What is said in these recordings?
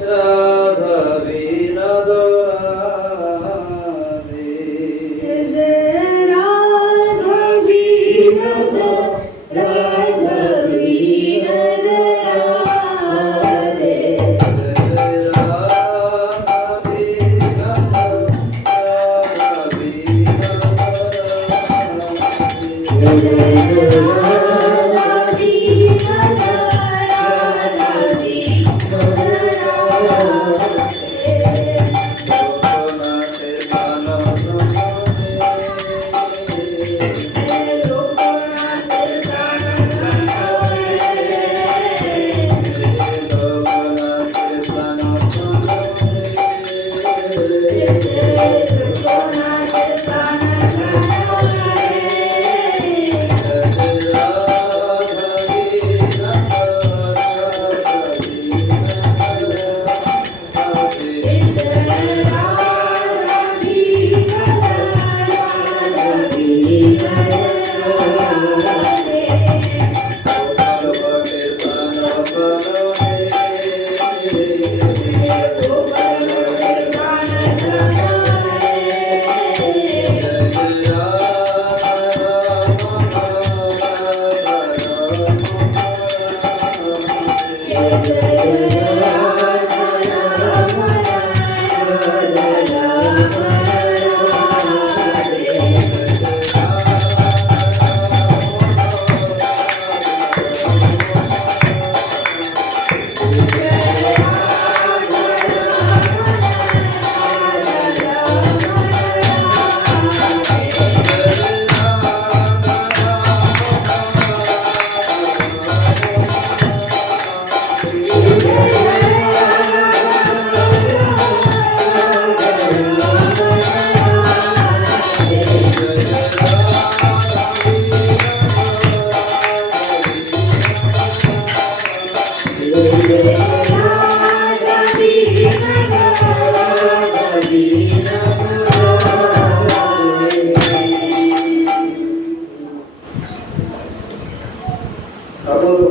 রাধা বিনোদ রাধে রাধা বিনোদ রাধা বিনোদ রাধে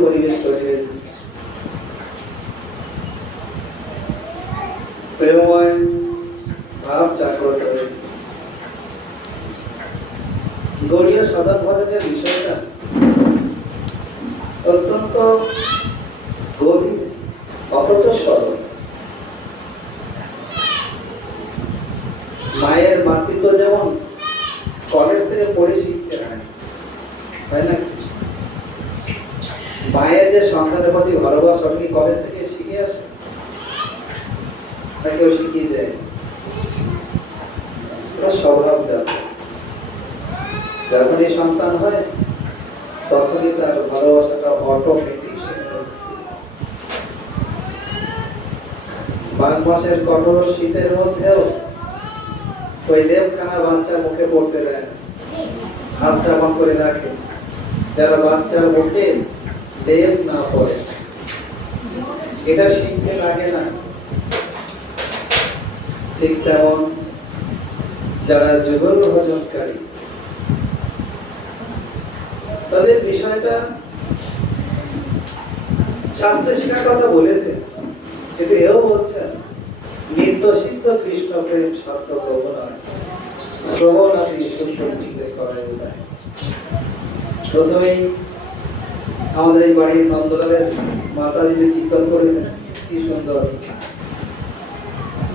পরিবেশ তৈরি হয়েছে, প্রেমময় ভাব জাগ্রত হয়েছে। গৌড়ীয় সাধন ভজনের বিষয়টা অত্যন্ত গভীর, অথচ সরল। মায়ের মাতৃত্ব যেমন কলেজ থেকে পড়ে শিখতে হয়, তাই না? মায়ের যে সন্তানের প্রতি ভালোবাসা কি কলেজ থেকে শিখে আসে, কেউ শিখিয়ে দেয়? স্বভাবজাত। যখনই সন্তান হয় তখনই তার ভালোবাসাটা অটোমেটিক। মাঘ মাসের কঠোর শীতের মধ্যেও ওই লেপখানা বাচ্চার মুখে পড়তে দেয়, হাতটা বন্ধ করে রাখে, যারা বাচ্চার মুখে লেপ না পড়ে। এটা শিখতে লাগে না। ঠিক তেমন যারা যুগল ভজনকারী, তাদের বিষয়টা শাস্ত্রে শিক্ষার কথা বলেছে, কিন্তু এও বলছেন নিত্য সিদ্ধ কৃষ্ণ প্রেম সত্য কবনা শ্রবণ আদি শুদ্ধ করে উপায়। প্রথমেই আমাদের এই বাড়ির নন্দলালের মাতাজি যে কীর্তন করেছেন, কি সুন্দর।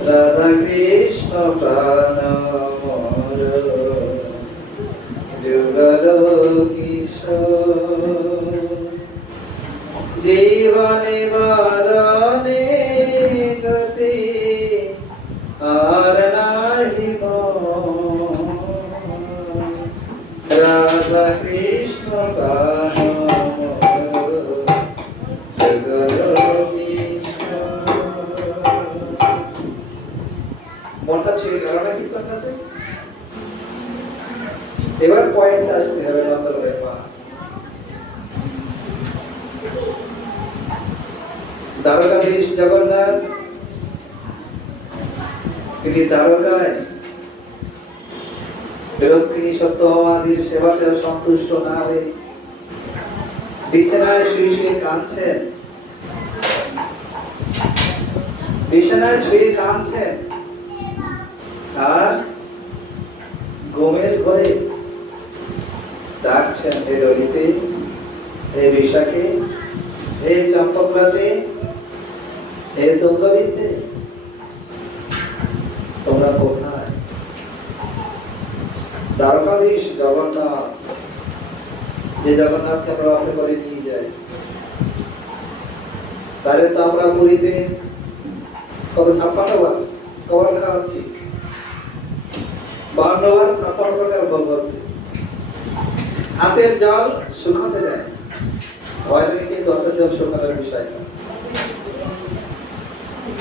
রাধা কৃষ্ণ প্রাণ মোর যুগল কিশোর, জীবনে মরণে গতি আর নাহি মোর। রাধা কৃষ্ণ প্রাণ মোর যুগল কিশোর। মনটা ছেড়ে গেল না কীর্তনটাতে। এবার পয়েন্ট আসতে হবে নন্দল ব্যাপার। দ্বারকাধীশ জগন্নাথ, তিনি দ্বারকায় বিরক্তি সত্যমাদির সেবাতে সন্তুষ্ট না হয়ে বিছানায় শুয়ে শুয়ে কাঁদছেন। বিছানায় শুয়ে কাঁদছেন, আর ঘুমের ঘরে ডাকছেন, হে ললিতে, হে বিশাখে, হে চম্পকলাতে, হে তুঙ্গবিদ্যে, তোমরা কোথায়? দ্বারকাধীশ জগন্নাথ, যে জগন্নাথকে আমরা রথে করে নিয়ে যাই, তারে তো আমরা পুরীতে কত 56 বার কবার খাওয়াচ্ছি, 52 বার 56 প্রকার ভোগ হচ্ছে। হাতের জল শুকাতে দেয়, ভয় নেই, কিন্তু হাতের জল শুকানোর বিষয় না।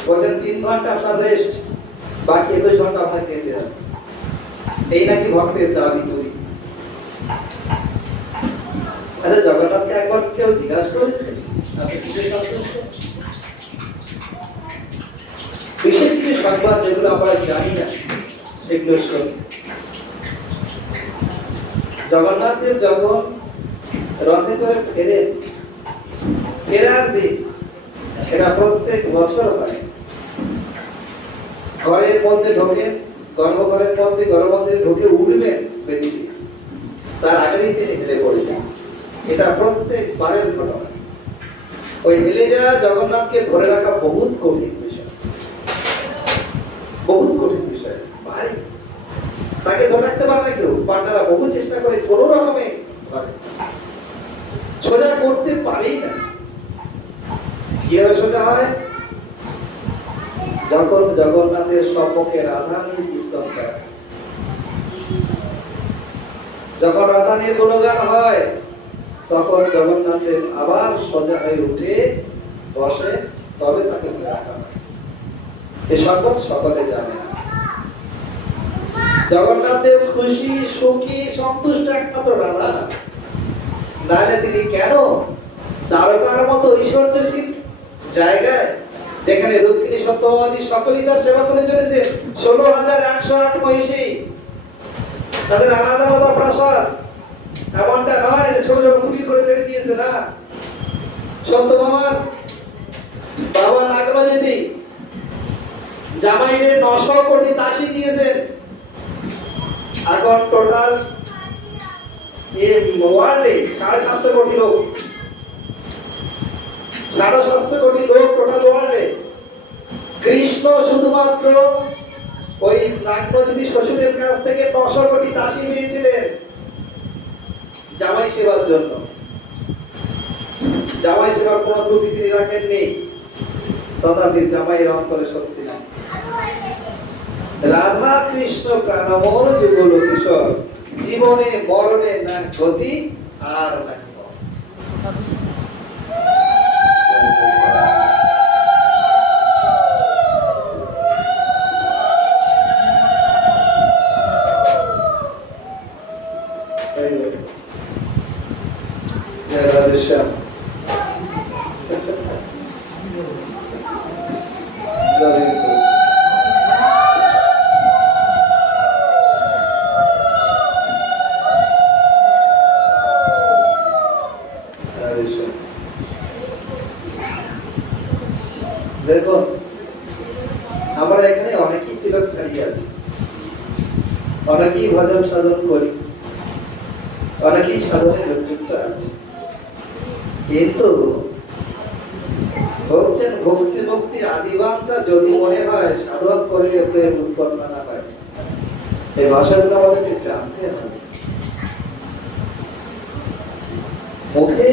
বলছেন 3 ঘন্টা আপনার রেস্ট, বাকি 21 ঘন্টা আপনাকে খেতে হবে। এই নাকি ভক্তের দাবি করি। আচ্ছা, জগন্নাথকে একবার কেউ জিজ্ঞাসা করেছে আপনি কিছু বিশেষ কিছু সংবাদ যেগুলো আমরা জানি না, সেগুলো শুনি। জগন্নাথ দেব যখন রথে করে ফেরার দিন, এটা প্রত্যেক বছর হয়। ঘরের মধ্যে ঢোকেন, গর্ভঘরের মধ্যে গর্ভমন্দিরে ঢুকে উঠবেন বেদিতে, তার আগেই তিনি হেলে পড়বেন। এটা প্রত্যেক বারের ঘটনা। ওই হেলে যাওয়া জগন্নাথকে ধরে রাখা বহুত কঠিন বিষয়, বহুত কঠিন বিষয়, ভারী। তাকে ধরে রাখতে পারে না কেউ, পান্ডারা বহু চেষ্টা করে, কোন রকমে ধরে, সোজা করতে পারেই না। কিভাবে সোজা হয়? যখন জগন্নাথের সম্মুখে রাধারানীর কীর্তন করে, যখন রাধারানীর গুণগান হয়, তখন জগন্নাথের আবার সোজা হয়ে উঠে বসে, তবে তাকে ধরে রাখা হয়। এই সম্পদ সকলে জানে। জগন্নাথ দেব খুশি, সুখী, সন্তুষ্ট একমাত্র রাধা। নাহলে তিনি কেন দ্বারকার মতো ঐশ্বর্যশীল জায়গায়, যেখানে রুক্মিণী সত্যভামাদি সকলেই তার সেবা করে চলেছে, 16,108 মহিষী, তাদের আলাদা আলাদা প্রাসাদ, এমনটা নয় যে ছোট ছোট কুটির করে ছেড়ে দিয়েছে, না। সত্যভামার বাবা নাগরাজেতি জামাইরে 900 কোটি দাসী দিয়েছেন। এখন টোটাল ওয়ার্ল্ডে 750 কোটি লোক, 750 কোটি লোক টোটাল ওয়ার্ল্ডে। কৃষ্ণ শুধুমাত্র ওই নাগরাজেতি শ্বশুরের কাছ থেকে 900 কোটি দাসী পেয়েছিলেন জামাই সেবার জন্য। জামাই সেবার কোনো ত্রুটি তিনি রাখেননি, তথাপি জামাইয়ের অন্তরে স্বস্তি নাই। রাধা কৃষ্ণ প্রাণমোর যুগল কিশোর, জীবনে মরণে না গতি আর না রাধেশ্যাম। দেখুন, আমরা এখানে অনেকেই তিলক ছাড়িয়ে আছি, অনেকেই ভজন সাধন করি, অনেকেই সাধনে যুক্ত আছে, কিন্তু বলছেন ভক্তি ভক্তি আদিবাঞ্ছা যদি মনে হয় সাধন করে প্রেম উৎপন্ন না হয়, এই ভাষাগুলো আমাদেরকে জানতে হবে। মুখে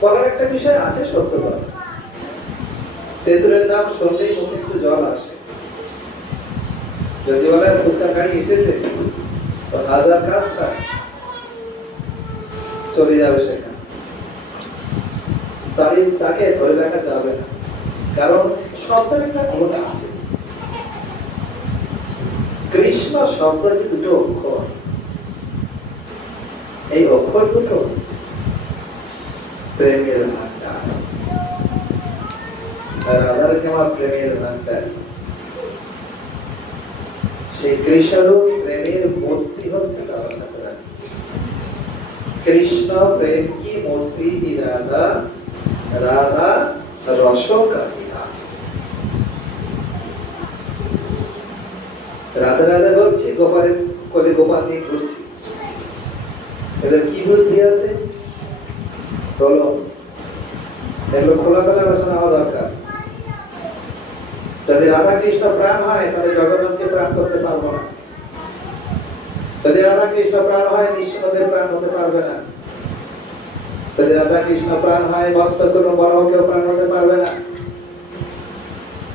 বলার একটা বিষয় আছে, সত্য কথা। তেঁতুলের নাম শুনলেই মুখে একটু জল আসে। যদি বলে ফুচকা গাড়ি এসেছে, তো 1000 কাজ চলে যাবে সেখানে, তাকে ধরে রাখা যাবে না, কারণ শব্দের একটা ক্ষমতা আছে। কৃষ্ণ শব্দটি দুটো অক্ষর, এই অক্ষর দুটো প্রেমের ভান্ডার। রাধার ক্ষমা প্রেমের ভান্ডার, সেই কৃষ্ণ প্রেমের মূর্তি হচ্ছে রাধা। কৃষ্ণ প্রেম কি মূর্তি রাধা, রাধা রস का রাধে রাধে বলছি, গোপালের কোলে গোপাল নিয়ে ঘুরছি। এদের কি বুদ্ধি আছে বলো? এগুলো খোলামেলা আলোচনা হওয়া দরকার। যদি রাধা কৃষ্ণ প্রাণ হয় তাহলে জগন্নাথকে প্রাণ করতে পারবো না। যদি রাধা কৃষ্ণ প্রাণ হয় নিঃসন্দেহে প্রাণ হতে পারবে না। যদি রাধা কৃষ্ণ প্রাণ হয় মস্তক কোনো বড় কেউ প্রাণ হতে পারবে না।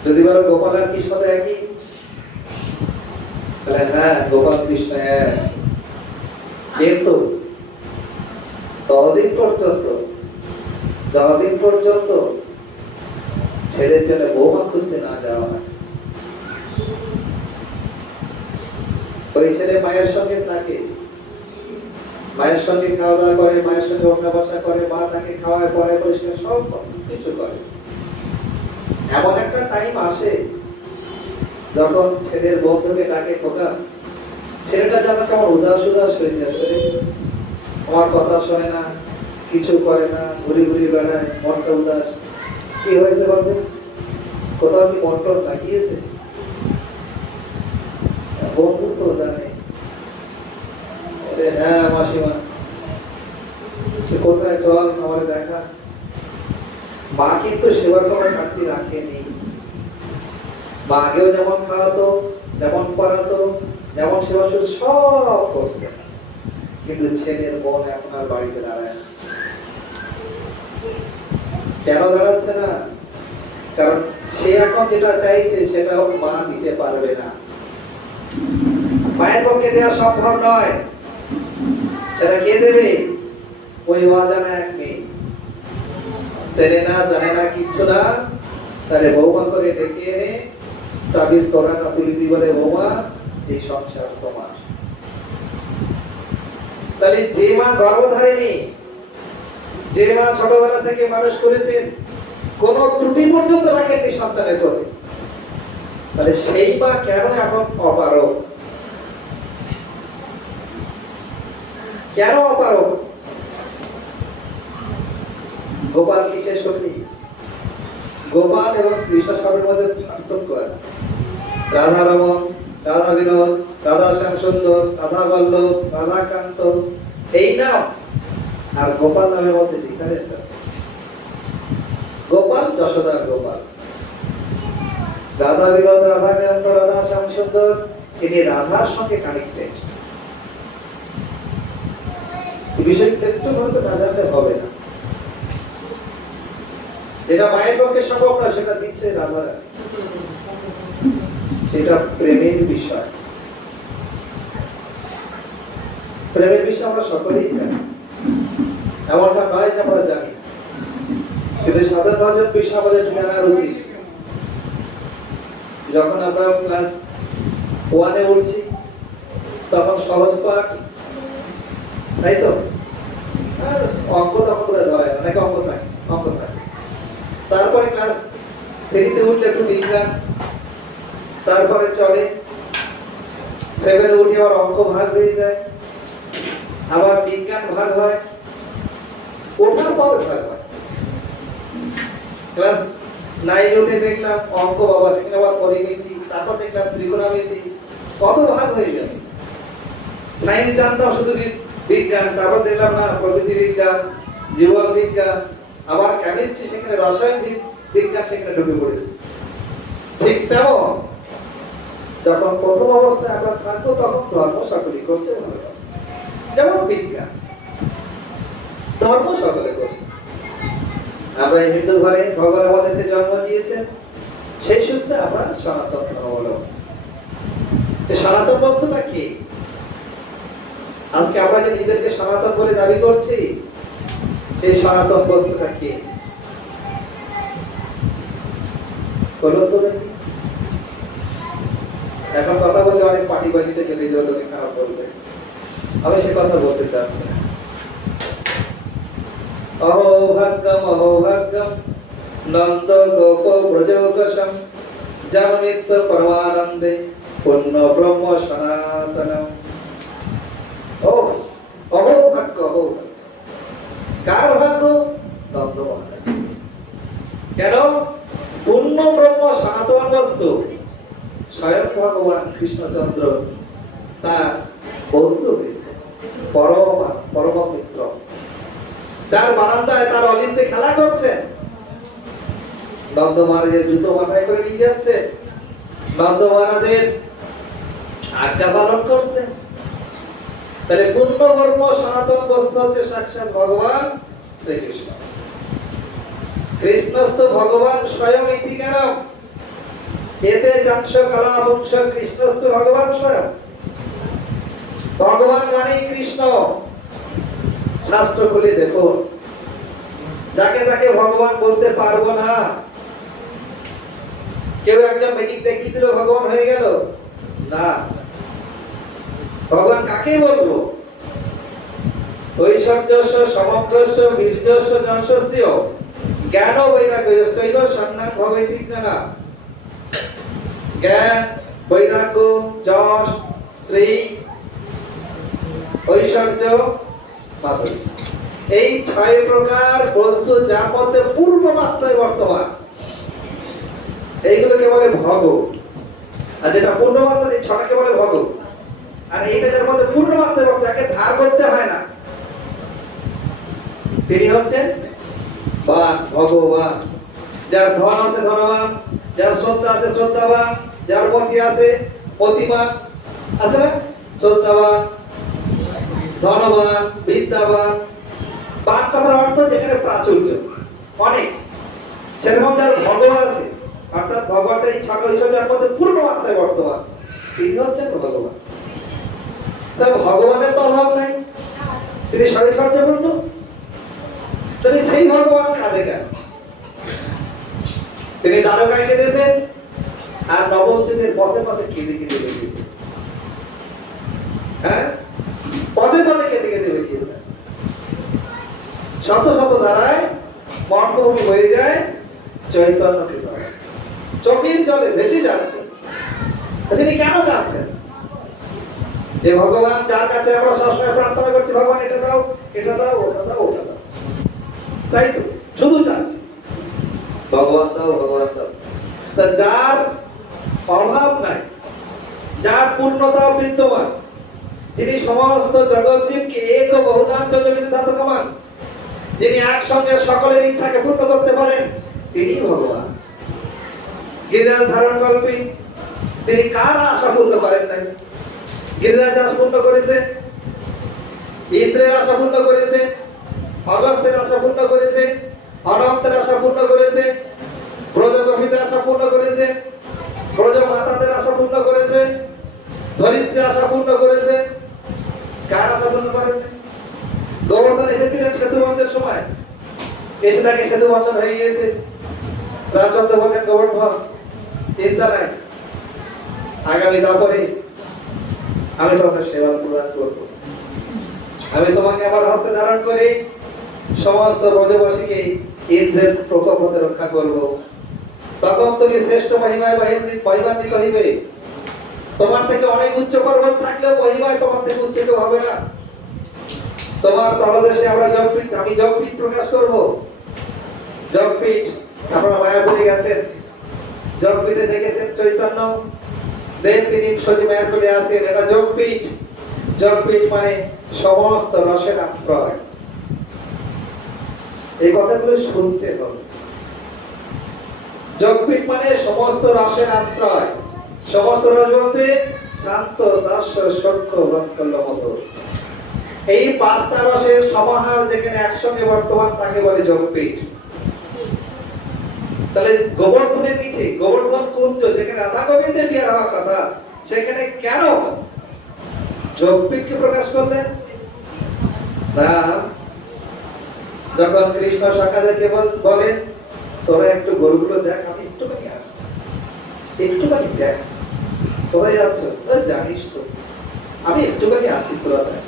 যদি বলো গোপাল আর কৃষ্ণ তো একই, তাহলে হ্যাঁ গোপাল কৃষ্ণ এক। কিন্তু ততদিন পর্যন্ত ছেলের জন্য বৌমা খুঁজতে না যাওয়া হয়। ওই ছেলে মায়ের সঙ্গে থাকে, মায়ের সঙ্গে খাওয়া দাওয়া করে, মায়ের সঙ্গে ওঠা বসা করে, মা তাকে খাওয়ায় পরে পরিষ্কার সব কিছু করে। এমন একটা টাইম আসে যখন ছেলের বন্ধুকে ডাকে, খোকা ছেলেটা যেন কেমন উদাস হয়ে যাচ্ছে, আমার কথা শোনে না, কিছু করে না, ঘুরি ঘুরি বেড়ায়, মনটা উদাস। কি হয়েছে বলবে? কোথাও কি মন্টন লাগিয়েছে? বন্ধু তো জানে, হ্যাঁ মাসিমা সে কোথায়, চল আমার দেখা। মা কিন্তু সেবার কোনো শান্তি রাখেনি। মা আগেও যেমন খাওয়াতো, যেমন পড়াতো, যেমন সেবা সব করতো, কিন্তু ছেলের মন এখন আর বাড়িতে দাঁড়ায় না। কেন দাঁড়াচ্ছে না? কারণ সে এখন যেটা চাইছে সেটাও মা দিতে পারবে না। মায়ের পক্ষে দেওয়া সম্ভব নয়। সেটা কে দেবে? ওই অজানা এক মেয়ে, জানে না কিচ্ছু না, তারে বৌমা করে ডেকে এনে চাবির তরাটা তুলে দিয়ে বলে, বৌমা এই সংসার তোমার। তাহলে যে মা গর্ভধারিণী, যে মা ছোটবেলা থেকে মানুষ করেছেন, কোন ত্রুটি পর্যন্ত রাখেননি সন্তানের প্রতি, তাহলে সেই মা কেন এখন অপারক? কেন অপারক? গোপাল কিসের সখী? গোপাল এবং কৃষ্ণ সবের মধ্যে পার্থক্য আছে। রাধা রমন, রাধা বিনোদ, রাধা শ্যাম সুন্দর, রাধা বল্লভ, রাধা কান্ত, এই নাম আর গোপাল নামের মধ্যে ডিফারেন্স আছে। গোপাল যশোদার গোপাল, রাধা বিনোদ, রাধা কান্ত, রাধা শ্যাম সুন্দর, তিনি রাধার সঙ্গে কানেক্টেড। এই বিষয়টা একটু হয়তো না জানলে হবে না। যেটা মায়ের পক্ষে সম্ভব না সেটা দিচ্ছে রাধা, সেটা প্রেমের বিষয়। প্রেমের বিষয় আমরা সকলেই জানি, এমনটা নয় যে আমরা জানি, কিন্তু সাধারণ ভাষার বিষয় আমাদের জানা উচিত। যখন আমরা ক্লাস 1-এ উঠছি তখন সহজ পাঠ, তাই তো? আর অঙ্ক তখন ধরায় অনেক অঙ্ক থাকে। তারপরে ক্লাস 3-তে উঠলে একটু বিজ্ঞান, তারপরে চলে 7-এ উঠে আবার অঙ্ক ভাগ হয়ে যায়, আবার বিজ্ঞান ভাগ হয়, ওটার পর ভাগ হয়। ক্লাস 9 উঠে দেখলাম অঙ্ক, বাবা সেখানে আবার পরিমিতি, তারপর দেখলাম ত্রিকোণমিতি, কত ভাগ হয়ে যাচ্ছে। সায়েন্স জানতাম শুধু বিজ্ঞান, তারপর দেখলাম না প্রকৃতি বিজ্ঞান, জীবন বিজ্ঞান, আবার কেমিস্ট্রি, সেখানে রসায়ন বিজ্ঞান সেখানে ঢুকে পড়েছে। ঠিক তেমন যখন প্রথম অবস্থায় আমরা থাকবো তখন ধর্ম সকলেই করছে, যেমন বিজ্ঞান ধর্ম সকলে করছে। আমরা হিন্দু ঘরে ভগবান আমাদেরকে জন্ম দিয়েছেন, সেই সূত্রে আমরা সনাতন ধর্মাবলম্বী। সনাতন বস্তুটা কি? আজকে আমরা যে নিজেদেরকে সনাতন বলে দাবি করছি, সেই সনাতন বস্তুটা কি? এখন কথা বলতে অনেক পাটিবাজিতে চলে যাবে, খারাপ বলবে, আমি সে কথা বলতে চাচ্ছি না। অহোভাগ্যম নন্দ গোপ ব্রজৌকশম জন্মিত্য পরমানন্দে পূর্ণ ব্রহ্ম সনাতনম। অহোভাগ্য, কার ভাগ্য? নন্দ মহারাজ। কেন? পূর্ণ ব্রহ্ম সনাতন বস্তু, স্বয়ং ভগবান কৃষ্ণচন্দ্র তার বন্ধু হয়েছে, পরম মিত্র। তার বারান্দায় তার অলিন্দে খেলা করছে, নন্দ মহারাজের জুতো মাথায় করে নিয়ে যাচ্ছে, নন্দ মহারাজের আজ্ঞা পালন করছে। তাহলে পূর্ণ ব্রহ্ম সনাতন বস্তু হচ্ছে সাক্ষাৎ ভগবান শ্রীকৃষ্ণ। কৃষ্ণস্থ ভগবান স্বয়ং ইতি জ্ঞানম এতে চাংশ কলা বংশ কৃষ্ণস্থ ভগবান স্বয়ং। ভগবান মানে কৃষ্ণ। শাস্ত্র খুলে দেখুন, যাকে তাকে ভগবান বলতে পারবো না। কেউ একজন ম্যাজিক দেখিয়ে দিল ভগবান হয়ে গেল না। ভগবান কাকে বলবো? ঐশ্বর্যস্য সমগ্রস্য বীর্যস্য যশস্য জ্ঞান বৈরাগ্যস্যৈব সন্ন্যাং ভবেতি জ্ঞানা। জ্ঞান, বৈরাগ্য, যশ, শ্রী, ঐশ্বর্য, মাধুর্য, এই 6 প্রকার বস্তু যার মধ্যে পূর্ণ মাত্রায় বর্তমান, এইগুলোকে বলে ভগ। আর যেটা পূর্ণ মাত্রা, এই 6টাকে বলে ভগ। আর এইটা যার মধ্যে পূর্ণ মাত্রায় বর্তমান, যাকে ধার করতে হয় না, তিনি হচ্ছেন বান, ভগবান। যার ধন আছে ধনবান, যার শ্রদ্ধা আছে শ্রদ্ধাবান, যার মতি আছে মতিমান, আছে না? শ্রদ্ধাবান, ধনবান, বিদ্যাবান। বান কথার অর্থ যেখানে প্রাচুর্য অনেক, সেরকম যার ভগবান আছে, অর্থাৎ ভগবানটা এই ছোট ঐশ্বর্যের মধ্যে পূর্ণ মাত্রায় বর্তমান, তিনি হচ্ছেন ভগবান। তবে ভগবানের তো অভাব নাই, তিনি সর্বৈশ্বর্যপূর্ণ। তাহলে সেই ভগবান কাঁদে কেন? তিনি দ্বারকায় কেঁদেছেন, আর নবদ্বীপের পথে পথে কেঁদে কেঁদে বেরিয়েছেন। হ্যাঁ, পথে পথে কেঁদে কেঁদে বেরিয়েছেন। শত শত ধারায় মর্মভূমি হয়ে যায় চৈতন্য কৃপায়, চোখের জলে ভেসে যাচ্ছে। তিনি কেন কাঁদছেন? যে ভগবান যার কাছে আমরা সবসময় প্রার্থনা করছি, ভগবান এটা দাও, এটা দাও, ওটা দাও, ওটা দাও, তাই তো শুধু চাচ্ছি ভগবান দাও, ভগবান দাও। তা যার অভাব নাই, যার পূর্ণতা বিদ্যমান, যিনি সমস্ত জগৎ জীবকে এক বহুনাথ জগতে ধাতু কমান, যিনি একসঙ্গে সকলের ইচ্ছাকে পূর্ণ করতে পারেন, তিনি ভগবান। গিরিরাজ ধারণ কল্পী, তিনি কার আশা পূর্ণ করেন নাই? গিরিরাজ আশা পূর্ণ করেছে, ইন্দ্রের আশা পূর্ণ করেছে, অগস্ত্যের আশা পূর্ণ করেছে, অনন্তের আশা পূর্ণ করেছে, ব্রজগোপীদের আশা পূর্ণ করেছে, ব্রজ মাতাদের আশা পূর্ণ করেছে, ধরিত্রীর আশা পূর্ণ করেছে। কার আশা পূর্ণ করেন? গোবর্ধন এসেছিলেন সেতু বন্ধের সময়, এসে তাকে সেতু বন্ধন হয়ে গিয়েছে। রামচন্দ্র বলেন, গোবর্ধন চিন্তা নাই, আগামী তারপরে আমি তোমাকে সেবা প্রদান করবো। আমি তোমাকে আমার হস্তে ধারণ করে সমস্ত ব্রজবাসীকে ইন্দ্রের প্রকোপ হতে রক্ষা করব। তখন তুমি শ্রেষ্ঠ মহিমায় মহিমান্বিত হইবে। তোমার থেকে অনেক উচ্চ পর্বত থাকলেও মহিমায় তোমার থেকে উচ্চ কেউ হবে না। তোমার তলদেশে আমরা আমি জগপীঠ প্রকাশ করব। জগপীঠ আপনারা মায়াপুরে গেছেন, জগপীঠে দেখেছেন চৈতন্য দেব তিনি সজি মায়ার কোলে আছেন, এটা জগপীঠ। জগপীঠ মানে সমস্ত রসের আশ্রয়। এই কথাগুলো শুনতে হবে। জগপীঠ মানে সমস্ত রসের আশ্রয়। সমস্ত রস বলতে শান্ত, দাস্য, সখ্য, বাৎসল্য, মধুর। এই 5টা রসের সমাহার যেখানে একসঙ্গে বর্তমান, তাকে বলে জগপীঠ। তাহলে গোবর্ধনের নিচে গোবর্ধন কুঞ্জ, যেখানে রাধা গোবিন্দের বিহার হওয়ার কথা, সেখানে কেন জগপীঠকে প্রকাশ করলেন? তা যখন কৃষ্ণ সখাদেরকে বলেন, তোরা একটু গরুগুলো দেখ, আমি একটুখানি আসছি, একটুখানি দেখ, তোরা যাচ্ছ, জানিস তো আমি একটুখানি আছি, তোরা দেখ।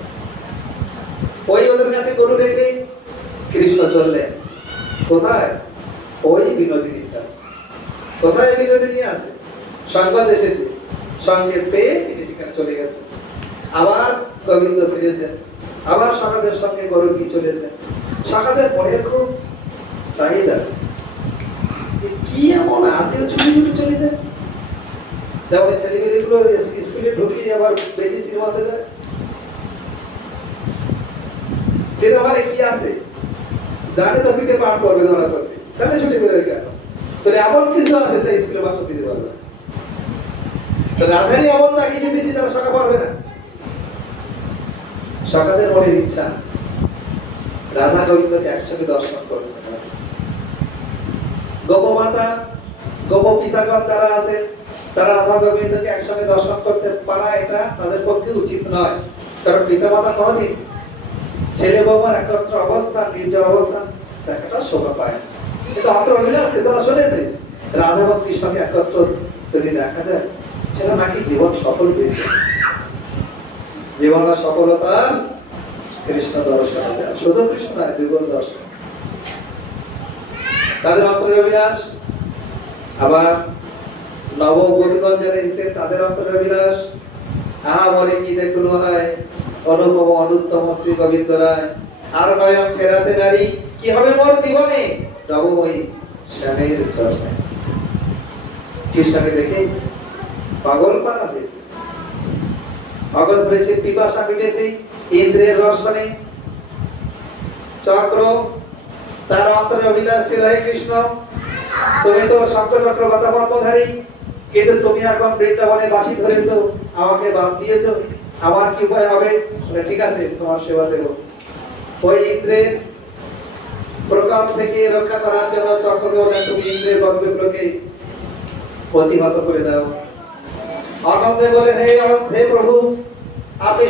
ওই ওদের কাছে গরু রেখে কৃষ্ণ চললেন কোথায়? ওই বিনোদিনীর কাছে। কোথায় বিনোদিনী আছে? সংবাদ এসেছে, সংকেত পেয়ে তিনি সেখানে চলে গেছেন। আবার গোবিন্দ ফিরেছেন, আবার সখাদের সঙ্গে গরু কি চলেছেন। সখাদের মনের খুব চাহিদা, কি এমন আছে ছুটি ছুটি চলে যায়। যেমন ছেলেমেয়েগুলো স্কুলে ঢুকি আবার বেরিয়ে সিনেমাতে যায়। সিনেমা হলে কি আছে জানে তো, পিঠে পাঠ করবে ধরা করবে, তাহলে ছুটি বেরোয় কেন? তাহলে এমন কিছু আছে যা স্কুলে বাচ্চা দিতে পারবে না। তো রাধারী এমন না কিছু দিচ্ছি তারা সকা পারবে না। সকাদের মনের ইচ্ছা রাধা গোবিন্দকে একসঙ্গে দর্শন করবে। গোপমাতা গোপ পিতাগণ যারা আছে তারা রাধা গোবিন্দকে একসঙ্গে দর্শন করতে পারা এটা তাদের পক্ষে উচিত নয়। কারণ পিতামাতা কোনদিন ছেলে বৌমার একত্র অবস্থান, নির্জর অবস্থান দেখাটা শোভা পায়। কিন্তু অন্তর্বিলাস তারা শুনেছে রাধা এবং কৃষ্ণকে একত্র যদি দেখা যায় সেটা নাকি জীবন সফল হয়েছে। জীবন সফলতার কৃষ্ণ দর্শন, শুধু কৃষ্ণ নয়, যুগল দর্শন। তাদের অন্তর্বিলাস। আবার নববধূগণ যারা এসেছেন তাদের অন্তর্বিলাস, আহা মনে কি দেখুন হয় অনুপম অনুত্তম শ্রী গোবিন্দ রায়, আর নয়ন ফেরাতে নারী কি হবে মোর জীবনে নবময়ী শ্যামের চরণে। কৃষ্ণকে দেখে পাগল পানা হয়েছে, অগজ হয়েছে, পিপাসা মিটেছে ইন্দ্রের দর্শনে। চক্র তার অন্তরে অভিলাষ ছিল, হে কৃষ্ণ তুমি তো শঙ্খ চক্র গতা পদ্মধারী, কিন্তু তুমি এখন বৃন্দাবনে বাসি ধরেছো, আমাকে বাদ দিয়েছো, আমার কি উপায় হবে? ঠিক আছে, তোমার সেবা দেব। ওই ইন্দ্রের প্রকোপ থেকে রক্ষা করার জন্য চক্রকে তুমি ইন্দ্রের বজ্রগুলোকে প্রতিহত করে দাও। আনন্দে বলে, হে প্রভু আপনি